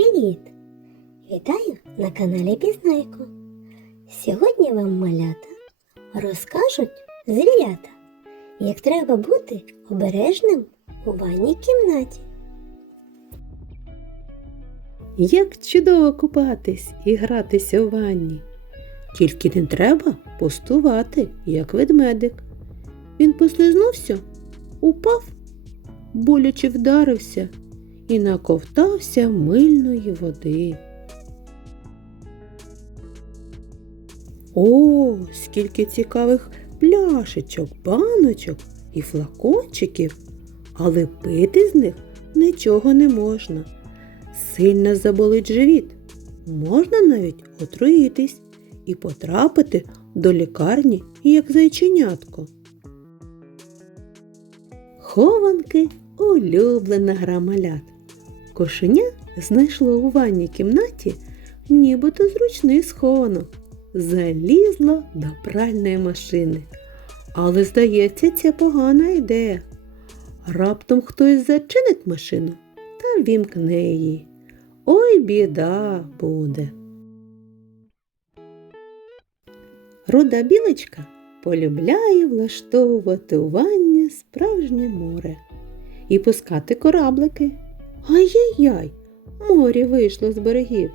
Привіт! Вітаю на каналі Пізнайко. Сьогодні вам малята розкажуть звірята, як треба бути обережним у ванній кімнаті. Як чудово купатись і гратися у ванні. Тільки не треба пустувати, як ведмедик. Він послизнувся, упав, боляче вдарився і наковтався мильної води. О, скільки цікавих пляшечок, баночок і флакончиків, але пити з них нічого не можна. Сильно заболить живіт. Можна навіть отруїтись і потрапити до лікарні як зайченятко. Хованки улюблена гра малят. Кошеня знайшло у ванній кімнаті нібито зручний схованок. Залізло до пральної машини. Але, здається, це погана ідея. Раптом хтось зачинить машину та вімкне її. Ой, біда буде. Руда білочка полюбляє влаштовувати у ванні справжнє море і пускати кораблики. Ай-яй-яй, море вийшло з берегів.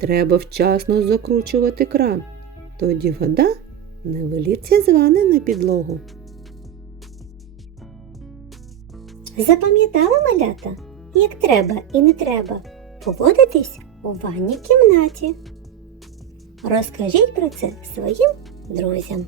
Треба вчасно закручувати кран. Тоді вода не виліться з вани на підлогу. Запам'ятали малята, як треба і не треба поводитись у ванній кімнаті. Розкажіть про це своїм друзям.